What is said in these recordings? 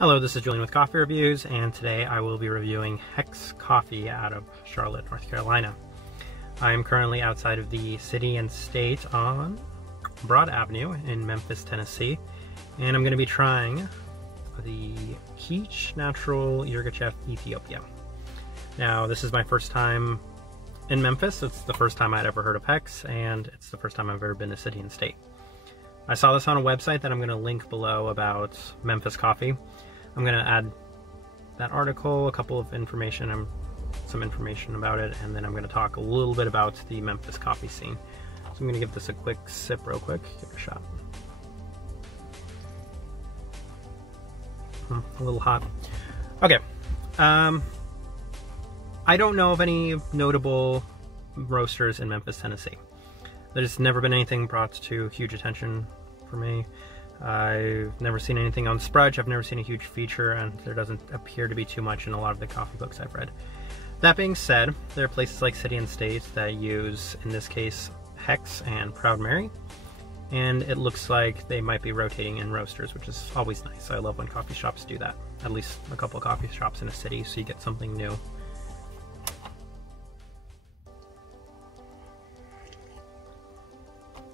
Hello, this is Julian with Coffee Reviews, and today I will be reviewing Hex Coffee out of Charlotte, North Carolina. I am currently outside of the City and State on Broad Avenue in Memphis, Tennessee, and I'm going to be trying the Qicha Natural Qicha Ethiopia. Now, this is my first time in Memphis. It's the first time I'd ever heard of Hex, and it's the first time I've ever been to City and State. I saw this on a website that I'm going to link below about Memphis coffee. I'm going to add that article, a couple of information, some information about it, and then I'm going to talk a little bit about the Memphis coffee scene. So I'm going to give this a quick sip real quick, give it a shot. A little hot. Okay. I don't know of any notable roasters in Memphis, Tennessee. There's never been anything brought to huge attention for me. I've never seen anything on Sprudge, I've never seen a huge feature, and there doesn't appear to be too much in a lot of the coffee books I've read. That being said, there are places like City and State that use, in this case, Hex and Proud Mary, and it looks like they might be rotating in roasters, which is always nice. I love when coffee shops do that. At least a couple of coffee shops in a city, so you get something new.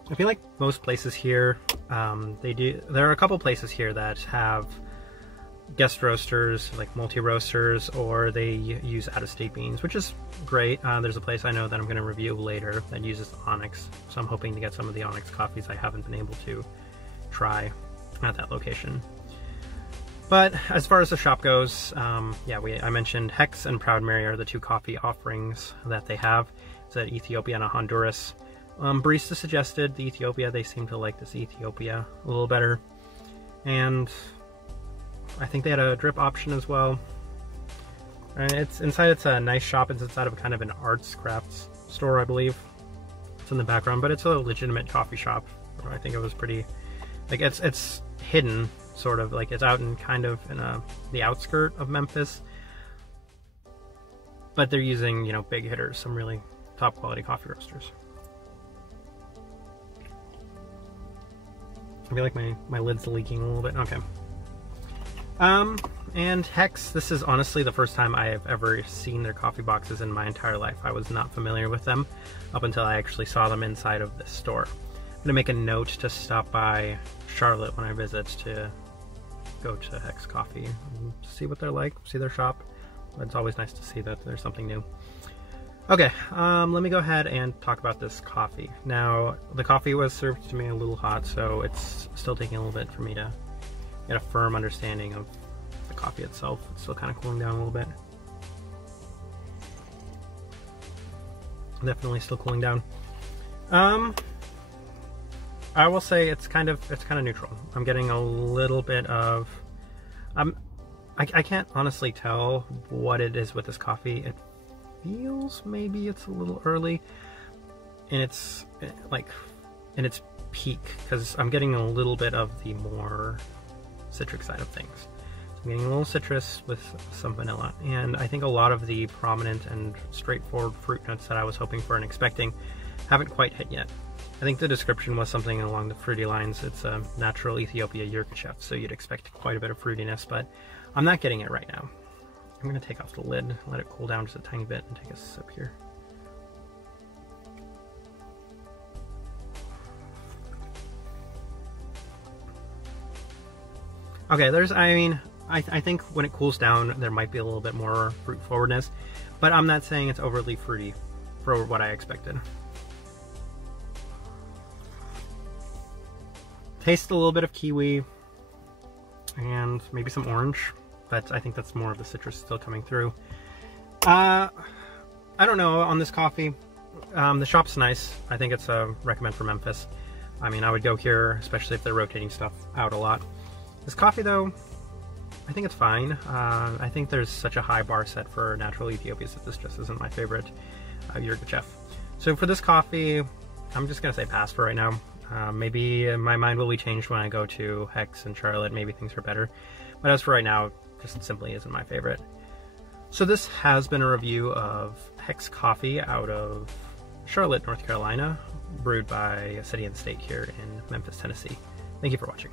I feel like most places here, there are a couple places here that have guest roasters, like multi-roasters, or they use out-of-state beans, which is great. There's a place I know that I'm going to review later that uses Onyx, so I'm hoping to get some of the Onyx coffees I haven't been able to try at that location. But as far as the shop goes, I mentioned Hex and Proud Mary are the two coffee offerings that they have. It's at Ethiopia and Honduras. Barista suggested the Ethiopia. They seem to like this Ethiopia a little better, and I think they had a drip option as well. And it's a nice shop. It's inside of kind of an arts crafts store, I believe. It's in the background, but it's a legitimate coffee shop. I think it was pretty, like, it's hidden, sort of, like it's out in kind of in the outskirt of Memphis, but they're using, you know, big hitters, some really top quality coffee roasters. I feel like my lid's leaking a little bit. Okay. And Hex, this is honestly the first time I have ever seen their coffee boxes in my entire life. I was not familiar with them up until I actually saw them inside of this store. I'm gonna make a note to stop by Charlotte when I visit to go to Hex Coffee and see what they're like, see their shop. It's always nice to see that there's something new. Okay, let me go ahead and talk about this coffee. Now, the coffee was served to me a little hot, so it's still taking a little bit for me to get a firm understanding of the coffee itself. It's still kind of cooling down a little bit. Definitely still cooling down. I will say it's kind of neutral. I'm getting a little bit of, I can't honestly tell what it is with this coffee. It feels maybe it's a little early, and it's like in its peak, because I'm getting a little bit of the more citric side of things. So I'm getting a little citrus with some vanilla, and I think a lot of the prominent and straightforward fruit notes that I was hoping for and expecting haven't quite hit yet. I think the description was something along the fruity lines. It's a natural Ethiopia Qicha, so you'd expect quite a bit of fruitiness, but I'm not getting it right now. I'm going to take off the lid, let it cool down just a tiny bit, and take a sip here. Okay, I think when it cools down, there might be a little bit more fruit forwardness, but I'm not saying it's overly fruity for what I expected. Taste a little bit of kiwi and maybe some orange. But I think that's more of the citrus still coming through. I don't know on this coffee. The shop's nice. I think it's a recommend for Memphis. I mean, I would go here, especially if they're rotating stuff out a lot. This coffee, though, I think it's fine. I think there's such a high bar set for natural Ethiopias that this just isn't my favorite Qicha. So for this coffee, I'm just gonna say pass for right now. Maybe my mind will be changed when I go to Hex and Charlotte. Maybe things are better. But as for right now, just simply isn't my favorite. So this has been a review of Hex Coffee out of Charlotte, North Carolina, brewed by City and State here in Memphis, Tennessee. Thank you for watching.